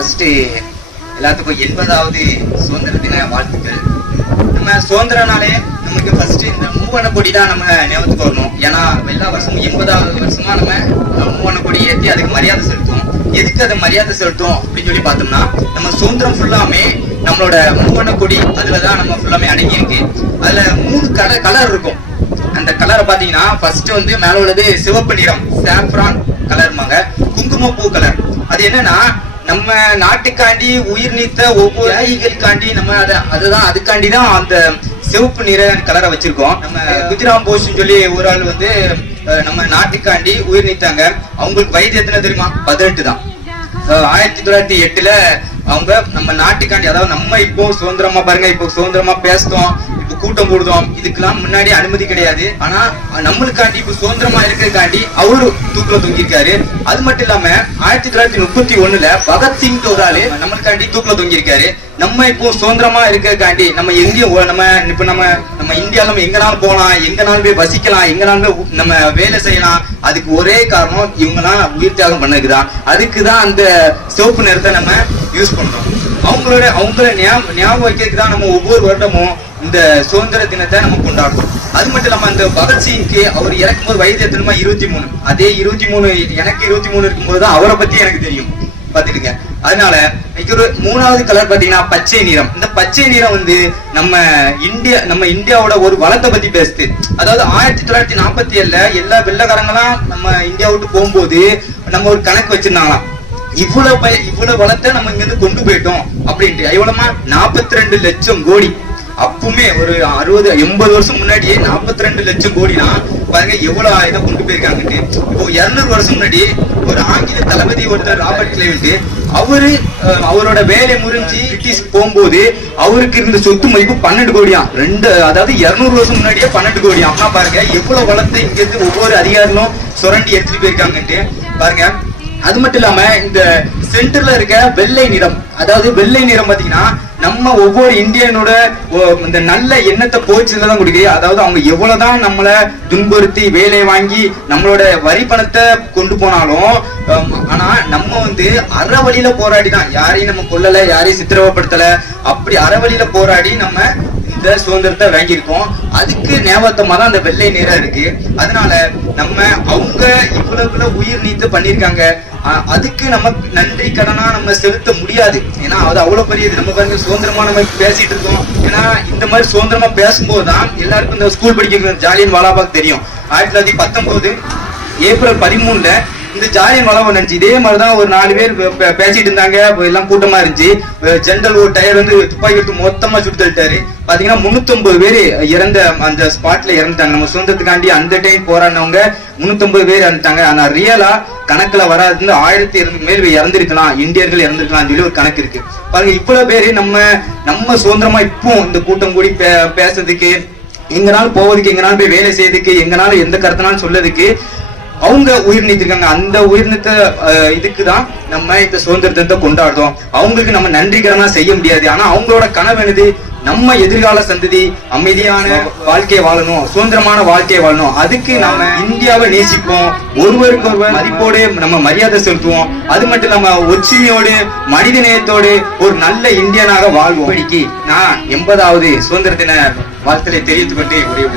First எல்லாத்துக்கும் 80வது சுதந்திர தின வாழ்த்துக்கள். நம்ம சுதந்திரனாலே நமக்கு ஃபர்ஸ்ட் இந்த மூவண்ண கொடி தான் நம்ம ஞாபகத்துக்கு வரணும். ஏன்னா எல்லா வருஷமும் 80வது வருஷமா நம்ம மூவண்ண கொடி ஏற்றி அதுக்கு மரியாதை செலுத்துவோம். எதுக்கு அதை மரியாதை செலுத்தும் அப்படின்னு சொல்லி பார்த்தோம்னா, நம்ம சுதந்திரம் ஃபுல்லாமே நம்மளோட மூவண்ண கொடி அதுலதான் நம்ம ஃபுல்லாமே அடங்கி இருக்கு. அதுல 3 கலர் இருக்கும். அந்த கலரை பாத்தீங்கன்னா ஃபர்ஸ்ட் வந்து மேல உள்ளது சிவப்பு நிறம், சாஃப்ரான் கலர்மாங்க, குங்குமப்பூ கலர். அது என்னன்னா நம்ம நாட்டுக்காண்டி உயிர் நீத்த ஒவ்வொரு தியாகிகளுக்காண்டி நம்ம அதுதான் அதுக்காண்டிதான் அந்த சிவப்பு நிற கலரை வச்சிருக்கோம். நம்ம குஜிராம் போஸ் சொல்லி ஒரு ஆள் வந்து நம்ம நாட்டுக்காண்டி உயிர் நீத்தாங்க. அவங்களுக்கு வயது எத்தனை தெரியுமா? 18 தான். 1908 அவங்க நம்ம நாட்டுக்காண்டி, அதாவது நம்ம இப்போ சுதந்திரமா பாருங்க, இப்போ சுதந்திரமா பேசுறோம், இப்போ கூட்டம் போடுறோம், இதுக்கெல்லாம் முன்னாடி அனுமதி கிடையாது. ஆனா நம்மளுக்காண்டி இப்போ சுதந்திரமா இருக்கிறதுக்காண்டி அவரு தூக்குல தொங்கிருக்காரு. அது மட்டும் இல்லாம 1931 பகத்சிங் ஒரு ஆளு நம்மளுக்காண்டி தூக்குல தொங்கிருக்காரு. நம்ம இப்போ சுதந்திரமா இருக்கிறதுக்காண்டி நம்ம எங்கேயும் இப்ப நம்ம இந்தியால நம்ம எங்கனாலும் போகலாம், எங்கனாலும் போய் வசிக்கலாம், எங்கனாலும் போய் நம்ம வேலை செய்யலாம். அதுக்கு ஒரே காரணம் இவங்கலாம் உயிர் தியாகம் பண்ணதுக்குதான். அதுக்குதான் அந்த சிவப்பு நிறத்தை நம்ம யூஸ் பண்றோம். அவங்கள ஞாபகம் வைக்கிறதுக்கு தான் நம்ம ஒவ்வொரு வருடமும் இந்த சுதந்திர தினத்தை நம்ம கொண்டாடுறோம். அது மட்டும் இல்லாம அந்த பகத்சிங்க்கு அவர் இறக்கும்போது வயது எத்தனைமா? 23. அதே 23 எனக்கு 23 இருக்கும்போது தான் அவரை பத்தி எனக்கு தெரியும், பாத்துக்கிங்க. அதனால ஒரு 3வது கலர் பாத்தீங்கன்னா பச்சை நிறம். இந்த பச்சை நிறம் வந்து நம்ம இந்தியாவோட ஒரு வளத்தை பத்தி பேசுது. அதாவது 1947 எல்லா வெள்ளக்காரங்களாம் நம்ம இந்தியா விட்டு போகும்போது நம்ம ஒரு கணக்கு வச்சிருந்தாங்களாம், இவ்வளவு வளத்தை நம்ம இங்க இருந்து கொண்டு போயிட்டோம் அப்படின்ட்டு. எவ்வளவுமா? 42 லட்சம் கோடி. அப்பவுமே ஒரு 60-80 வருஷம் முன்னாடியே 42 லட்சம் கோடினா பாருங்க எவ்வளவு இதை கொண்டு போயிருக்காங்க. இப்போ 200 வருஷம் முன்னாடி ஒரு ஆங்கில தளபதி ஒருத்தர் ராபர்ட் கிளைவ் அவரோட வேலை முறிஞ்சு பிரிட்டிஷ் போகும்போது அவருக்கு இருந்த சொத்து மதிப்பு 12 கோடியா. அதாவது 200 வருஷம் முன்னாடியே 12 கோடியா. அம்மா பாருங்க எவ்வளவு வளத்தை இங்க இருந்து ஒவ்வொரு அதிகாரிகளும் சுரண்டி எடுத்துட்டு போயிருக்காங்கன்ட்டு பாருங்க. அது மட்டும் இல்லாம இந்த சென்டர்ல இருக்க வெள்ளை நிறம், அதாவது வெள்ளை நிறம் பாத்தீங்கன்னா நம்ம ஒவ்வொரு இந்தியனோட இந்த நல்ல எண்ணத்தை போச்சுதான் கொடுக்குது. அதாவது அவங்க எவ்வளவுதான் நம்மளை துன்புறுத்தி வேலை வாங்கி நம்மளோட வரி பணத்தை கொண்டு போனாலும், ஆனா நம்ம வந்து அறவழியில போராடி தான், யாரையும் நம்ம கொல்லல, யாரையும் சித்திரவப்படுத்தல, அப்படி அறவழியில போராடி நம்ம இந்த சுதந்திரத்தை வாங்கியிருக்கோம். அதுக்கு ஞாபகமா தான் அந்த வெள்ளை நிறம் இருக்கு. அதனால நம்ம அவங்க இவ்வளவு உயிர் நீத்து பண்ணிருக்காங்க. அதுக்கு நம்ம நன்றி கடனா நம்ம செலுத்த முடியாது. ஏன்னா அது அவ்வளவு பெரிய நம்ம பாருங்க சுதந்திரமா நம்ம பேசிட்டு இருக்கோம். ஏன்னா இந்த மாதிரி சுதந்திரமா பேசும்போதுதான் எல்லாருக்கும் இந்த ஸ்கூல் படிக்கிற ஜாலியன் வாலாபாக் தெரியும். 1919 ஏப்ரல் 13 இந்த ஜாலியன் வாலாபாக் நினைச்சு இதே மாதிரிதான் ஒரு 4 பேர் பேசிட்டு இருந்தாங்க. எல்லாம் கூட்டமா இருந்துச்சு. ஜெனரல் ஒரு டயர் வந்து துப்பாக்கி எடுத்து மொத்தமா சுட்டு தள்ளிட்டாரு. பாத்தீங்கன்னா 350 பேர் இறந்த அந்த ஸ்பாட்ல இறந்துட்டாங்க. நம்ம சுதந்திரத்துக்காண்டி அந்த டைம் போராடினவங்க 350 பேர் இறந்துட்டாங்க. ஆனா ரியலா கணக்குல வராது 1200 மேல் இறந்திருக்கலாம், இந்தியர்கள் இறந்திருக்கலாம் சொல்லி ஒரு கணக்கு இருக்கு. பாருங்க இவ்வளவு பேரு நம்ம சுதந்திரமா இப்போ இந்த கூட்டம் கூடி பேசுறதுக்கு, எங்கனாலும் போவதுக்கு, எங்கனாலும் போய் வேலை செய்யறதுக்கு, எங்கனாலும் எந்த கருத்தினாலும் சொல்லதுக்கு அவங்க உயிர் நீத்திருக்காங்க. அந்த உயிர் நீத்த இதுக்குதான் நம்ம இந்த சுதந்திர தினத்தை கொண்டாடுறோம். அவங்களுக்கு நம்ம நன்றிகரமா செய்ய முடியாது. ஆனா அவங்களோட கனவு என்னது? நம்ம எதிர்கால சந்ததி அமைதியான வாழ்க்கையை வாழணும், சுதந்திரமான வாழ்க்கையை வாழணும். அதுக்கு நம்ம இந்தியாவை நேசிப்போம், ஒருவருக்கு ஒருவர் மதிப்போடு நம்ம மரியாதை செலுத்துவோம். அது மட்டும் இல்லாம ஒற்றுமையோடு மனித நேயத்தோடு ஒரு நல்ல இந்தியனாக வாழ்வோம். நான் 80வது சுதந்திர தின வாழ்த்தலை தெரிவித்துக் கொண்டு உரையை